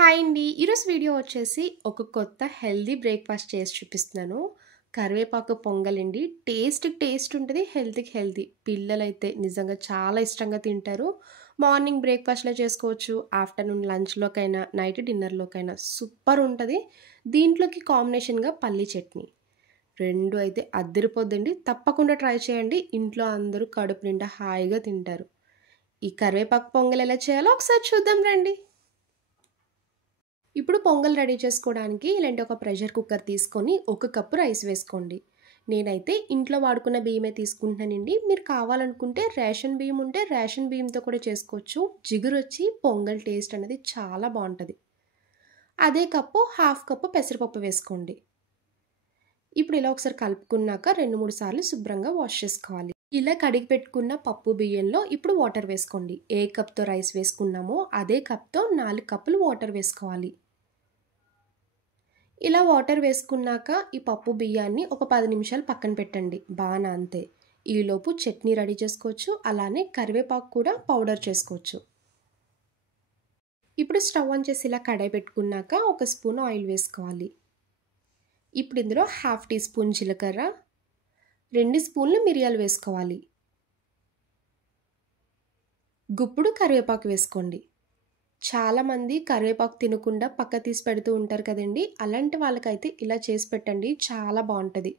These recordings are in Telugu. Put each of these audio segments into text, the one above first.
హాయ్ అండి. ఈరోజు వీడియో వచ్చేసి ఒక కొత్త హెల్తీ బ్రేక్‌ఫాస్ట్ చేసి చూపిస్తున్నాను. కరివేపాకు పొంగలండి. టేస్ట్ ఉంటది. హెల్తీకి హెల్తీ. పిల్లలైతే నిజంగా చాలా ఇష్టంగా తింటారు. మార్నింగ్ బ్రేక్‌ఫాస్ట్‌లో చేసుకోవచ్చు. ఆఫ్టర్‌నూన్ లంచ్‌లోకైనా, నైట్ డిన్నర్‌లోకైనా సూపర్ ఉంటది. దీంట్లోకి కాంబినేషన్‌గా పల్లీ చట్నీ. 2 అయితే అద్దిరిపోద్దండి. తప్పకుండా ట్రై చేయండి. ఇంట్లో అందరూ కడుపు నిండా హాయిగా తింటారు. ఈ కరివేపాకు పొంగల్ ఎలా చేయాలో ఒకసారి చూద్దాం రండి. ఇప్పుడు పొంగల్ రెడీ చేసుకోవడానికి ఇలాంటి ఒక ప్రెషర్ కుక్కర్ తీసుకొని 1 కప్పు రైస్ వేసుకోండి. నేనైతే ఇంట్లో వాడుకున్న బియ్యమే తీసుకుంటున్నానండి. మీరు కావాలనుకుంటే రేషన్ బియ్యం ఉంటే రేషన్ బియ్యంతో కూడా చేసుకోవచ్చు. జిగురొచ్చి పొంగల్ టేస్ట్ అనేది చాలా బావుంటది. అదే కప్పు హాఫ్ కప్పు పెసరపప్పు వేసుకోండి. ఇప్పుడు ఇలా ఒకసారి కలుపుకున్నాక 2, 3 సార్లు శుభ్రంగా వాష్ చేసుకోవాలి. ఇలా కడిగి పెట్టుకున్న పప్పు బియ్యంలో ఇప్పుడు వాటర్ వేసుకోండి. ఏ కప్‌తో రైస్ వేసుకున్నామో అదే కప్‌తో 4 కప్పులు వాటర్ వేసుకోవాలి. ఇలా వాటర్ వేసుకున్నాక ఈ పప్పు బియ్యాన్ని ఒక 10 నిమిషాలు పక్కన పెట్టండి. నానితే. ఈలోపు చట్నీ రెడీ చేసుకోవచ్చు. అలానే కరివేపాకు కూడా పౌడర్ చేసుకోవచ్చు. ఇప్పుడు స్టవ్ ఆన్ చేసి ఇలా కడాయి పెట్టుకున్నాక ఒక స్పూన్ ఆయిల్ వేసుకోవాలి. ఇప్పుడు ఇందులో హాఫ్ టీ స్పూన్ జీలకర్ర, 2 స్పూన్లు మిరియాలు వేసుకోవాలి. గుప్పుడు కరివేపాకు వేసుకోండి. చాలామంది కరివేపాకు తినకుండా పక్క తీసి పెడుతూ ఉంటారు కదండి. అలాంటి వాళ్ళకైతే ఇలా చేసి పెట్టండి. చాలా బావుంటది.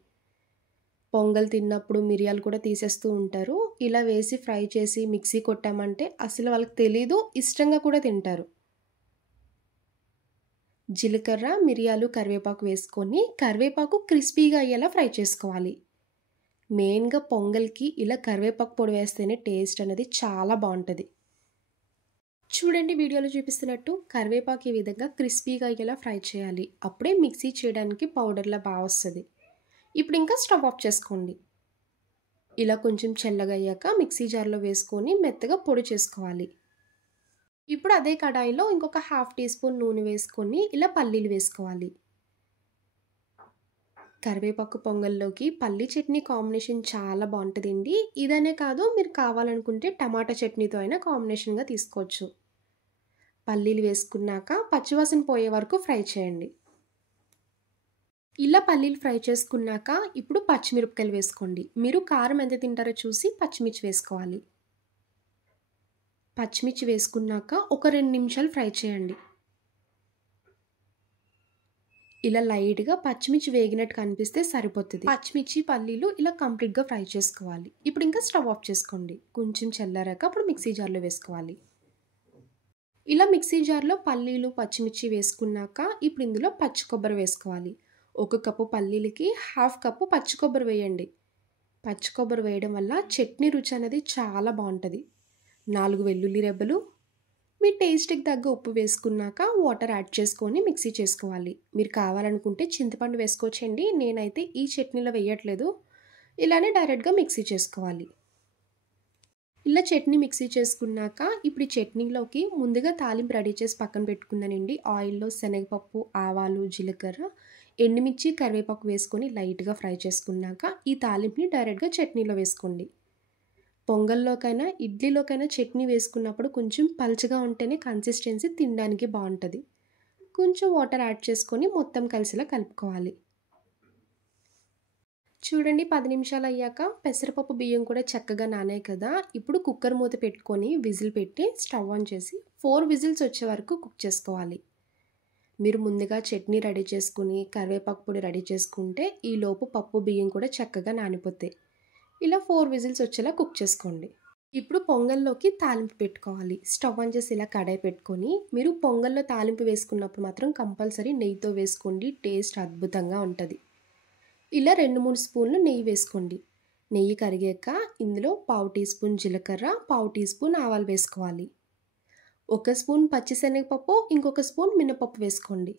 పొంగల్ తిన్నప్పుడు మిరియాలు కూడా తీసేస్తూ ఉంటారు. ఇలా వేసి ఫ్రై చేసి మిక్సీ కొట్టామంటే అసలు వాళ్ళకి తెలీదు. ఇష్టంగా కూడా తింటారు. జీలకర్ర, మిరియాలు, కరివేపాకు వేసుకొని కరివేపాకు క్రిస్పీగా అయ్యేలా ఫ్రై చేసుకోవాలి. మెయిన్‌గా పొంగల్‌కి ఇలా కరివేపాకు పొడి వేస్తేనే టేస్ట్ అనేది చాలా బావుంటది. చూడండి వీడియోలో చూపిస్తున్నట్టు కరివేపాకు ఈ విధంగా క్రిస్పీగా అయ్యేలా ఫ్రై చేయాలి. అప్పుడే మిక్సీ చేయడానికి పౌడర్‌లా వస్తది. ఇప్పుడు ఇంకా స్టవ్ ఆఫ్ చేసుకోండి. ఇలా కొంచెం చల్లగా అయ్యాక మిక్సీ జార్‌లో వేసుకొని మెత్తగా పొడి చేసుకోవాలి. ఇప్పుడు అదే కడాయిలో ఇంకొక హాఫ్ టీ స్పూన్ నూనె వేసుకొని ఇలా పల్లీలు వేసుకోవాలి. కరివేపాకు పొంగల్లోకి పల్లీ చట్నీ కాంబినేషన్ చాలా బావుంటదండి. ఇదనే కాదు మీరు కావాలనుకుంటే టమాటా చట్నీతో అయినా కాంబినేషన్‌గా తీసుకోవచ్చు. పల్లీలు వేసుకున్నాక పచ్చివాసన పోయే వరకు ఫ్రై చేయండి. ఇలా పల్లీలు ఫ్రై చేసుకున్నాక ఇప్పుడు పచ్చిమిరపకాయలు వేసుకోండి. మీరు కారం ఎంత తింటారో చూసి పచ్చిమిర్చి వేసుకోవాలి. పచ్చిమిర్చి వేసుకున్నాక ఒక 2 నిమిషాలు ఫ్రై చేయండి. ఇలా లైట్‌గా పచ్చిమిర్చి వేగినట్టు కనిపిస్తే సరిపోతది. పచ్చిమిర్చి, పల్లీలు ఇలా కంప్లీట్‌గా ఫ్రై చేసుకోవాలి. ఇప్పుడు ఇంకా స్టవ్ ఆఫ్ చేసుకోండి. కొంచెం చల్లారాక అప్పుడు మిక్సీ జార్‌లో వేసుకోవాలి. ఇలా మిక్సీ జార్‌లో పల్లీలు, పచ్చిమిర్చి వేసుకున్నాక ఇప్పుడు ఇందులో పచ్చి కొబ్బరి వేసుకోవాలి. 1 కప్పు పల్లీలకి హాఫ్ కప్పు పచ్చి కొబ్బరి వేయండి. పచ్చి కొబ్బరి వేయడం వల్ల చట్నీ రుచి అనేది చాలా బావుంటది. 4 వెల్లుల్లి రెబ్బలు, మీ టేస్ట్‌కి తగ్గ ఉప్పు వేసుకున్నాక వాటర్ యాడ్ చేసుకొని మిక్సీ చేసుకోవాలి. మీరు కావాలనుకుంటే చింతపండు వేసుకోవచ్చండి. నేనైతే ఈ చట్నీలో వేయట్లేదు. ఇలానే డైరెక్ట్‌గా మిక్సీ చేసుకోవాలి. ఇలా చట్నీ మిక్సీ చేసుకున్నాక ఇప్పుడు ఈ చట్నీలోకి ముందుగా తాలింపు రెడీ చేసి పక్కన పెట్టుకున్నానండి. ఆయిల్‌లో శనగపప్పు, ఆవాలు, జీలకర్ర, ఎండుమిర్చి, కరివేపాకు వేసుకొని లైట్‌గా ఫ్రై చేసుకున్నాక ఈ తాలింపుని డైరెక్ట్‌గా చట్నీలో వేసుకోండి. పొంగల్లోకైనా, ఇడ్లీలోకైనా చట్నీ వేసుకున్నప్పుడు కొంచెం పల్చగా ఉంటేనే కన్సిస్టెన్సీ తినడానికి బావుంటది. కొంచెం వాటర్ యాడ్ చేసుకొని మొత్తం కలిసేలా కలుపుకోవాలి. చూడండి 10 నిమిషాలు అయ్యాక పెసరపప్పు బియ్యం కూడా చక్కగా నానాయి కదా! ఇప్పుడు కుక్కర్ మూత పెట్టుకొని విజిల్ పెట్టి స్టవ్ ఆన్ చేసి 4 విజిల్స్ వచ్చే వరకు కుక్ చేసుకోవాలి. మీరు ముందుగా చట్నీ రెడీ చేసుకొని, కరివేపాకు పొడి రెడీ చేసుకుంటే ఈలోపు పప్పు బియ్యం కూడా చక్కగా నానిపోతాయి. ఇలా 4 విజిల్స్ వచ్చేలా కుక్ చేసుకోండి. ఇప్పుడు పొంగల్లోకి తాలింపు పెట్టుకోవాలి. స్టవ్ ఆన్ చేసి ఇలా కడాయి పెట్టుకొని మీరు పొంగల్లో తాలింపు వేసుకున్నప్పుడు మాత్రం కంపల్సరీ నెయ్యితో వేసుకోండి. టేస్ట్ అద్భుతంగా ఉంటది. ఇలా 2, 3 స్పూన్లు నెయ్యి వేసుకోండి. నెయ్యి కరిగాక ఇందులో పావు టీ స్పూన్ జీలకర్ర, పావు టీ స్పూన్ ఆవాలు వేసుకోవాలి. 1 స్పూన్ పచ్చిశనగపప్పు, ఇంకొక స్పూన్ మినపప్పు వేసుకోండి.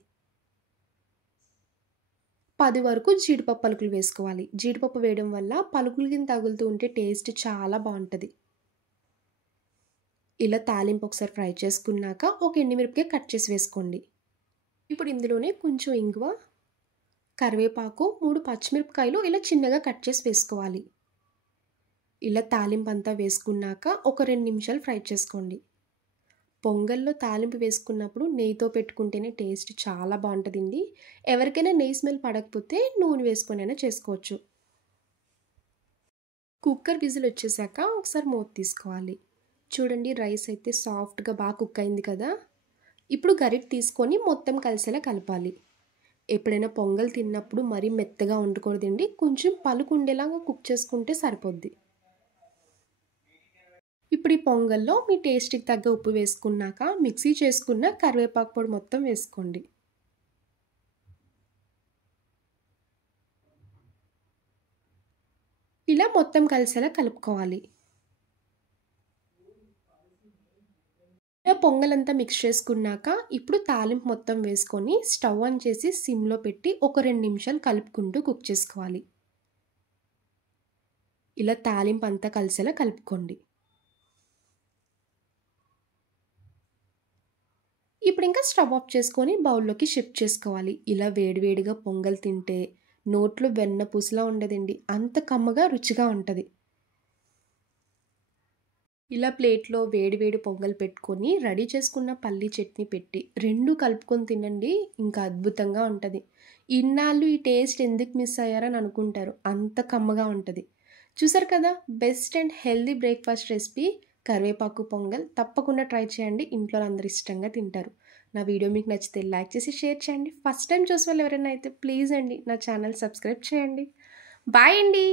10 వరకు జీడిపప్పు పలుకులు వేసుకోవాలి. జీడిపప్పు వేయడం వల్ల పలుకులు కింద తగులుతూ ఉంటే టేస్ట్ చాలా బావుంటది. ఇలా తాలింపు ఒకసారి ఫ్రై చేసుకున్నాక ఒక ఎండుమిరపకాయ కట్ చేసి వేసుకోండి. ఇప్పుడు ఇందులోనే కొంచెం ఇంగువ, కరివేపాకు, 3 పచ్చిమిరపకాయలు ఇలా చిన్నగా కట్ చేసి వేసుకోవాలి. ఇలా తాలింపు అంతా వేసుకున్నాక ఒక 2 నిమిషాలు ఫ్రై చేసుకోండి. పొంగల్లో తాలింపు వేసుకున్నప్పుడు నెయ్యితో పెట్టుకుంటేనే టేస్ట్ చాలా బాగుంటుందండి. ఎవరికైనా నెయ్యి స్మెల్ పడకపోతే నూనె వేసుకొనైనా చేసుకోవచ్చు. కుక్కర్ విజిల్ వచ్చేసాక ఒకసారి మూత తీసుకోవాలి. చూడండి రైస్ అయితే సాఫ్ట్గా బాగా కుక్ అయింది కదా. ఇప్పుడు గరిటె తీసుకొని మొత్తం కలిసేలా కలపాలి. ఎప్పుడైనా పొంగల్ తిన్నప్పుడు మరీ మెత్తగా వండకూడదండి, కొంచెం పలుకు ఉండేలాగా కుక్ చేసుకుంటే సరిపోద్ది. ఇప్పుడు ఈ పొంగల్లో మీ టేస్ట్కి తగ్గ ఉప్పు వేసుకున్నాక మిక్సీ చేసుకున్న కరివేపాకు పొడి మొత్తం వేసుకోండి. ఇలా మొత్తం కలిసేలా కలుపుకోవాలి. ఇలా పొంగలంతా మిక్స్ చేసుకున్నాక ఇప్పుడు తాలింపు మొత్తం వేసుకొని స్టవ్ ఆన్ చేసి సిమ్లో పెట్టి ఒక 2 నిమిషాలు కలుపుకుంటూ కుక్ చేసుకోవాలి. ఇలా తాలింపు అంతా కలిసేలా కలుపుకోండి. ఇప్పుడు ఇంకా స్టవ్ ఆఫ్ చేసుకొని బౌల్లోకి షిఫ్ట్ చేసుకోవాలి. ఇలా వేడివేడిగా పొంగల్ తింటే నోట్లో వెన్న పూసలా ఉండదండి, అంత కమ్మగా రుచిగా ఉంటుంది. ఇలా ప్లేట్లో వేడివేడి పొంగల్ పెట్టుకొని రెడీ చేసుకున్న పల్లీ చట్నీ పెట్టి 2 కలుపుకొని తినండి, ఇంకా అద్భుతంగా ఉంటుంది. ఇన్నాళ్ళు ఈ టేస్ట్ ఎందుకు మిస్ అయ్యారని అనుకుంటారు, అంత కమ్మగా ఉంటుంది. చూసారు కదా, best and healthy breakfast recipe కరివేపాకు పొంగల్. తప్పకుండా ట్రై చేయండి, ఇంట్లో అందరు ఇష్టంగా తింటారు. నా వీడియో మీకు నచ్చితే లైక్ చేసి షేర్ చేయండి. ఫస్ట్ టైం చూసే వాళ్ళు ఎవరైనా అయితే ప్లీజ్ అండి నా ఛానల్ సబ్స్క్రైబ్ చేయండి. బాయ్ అండి.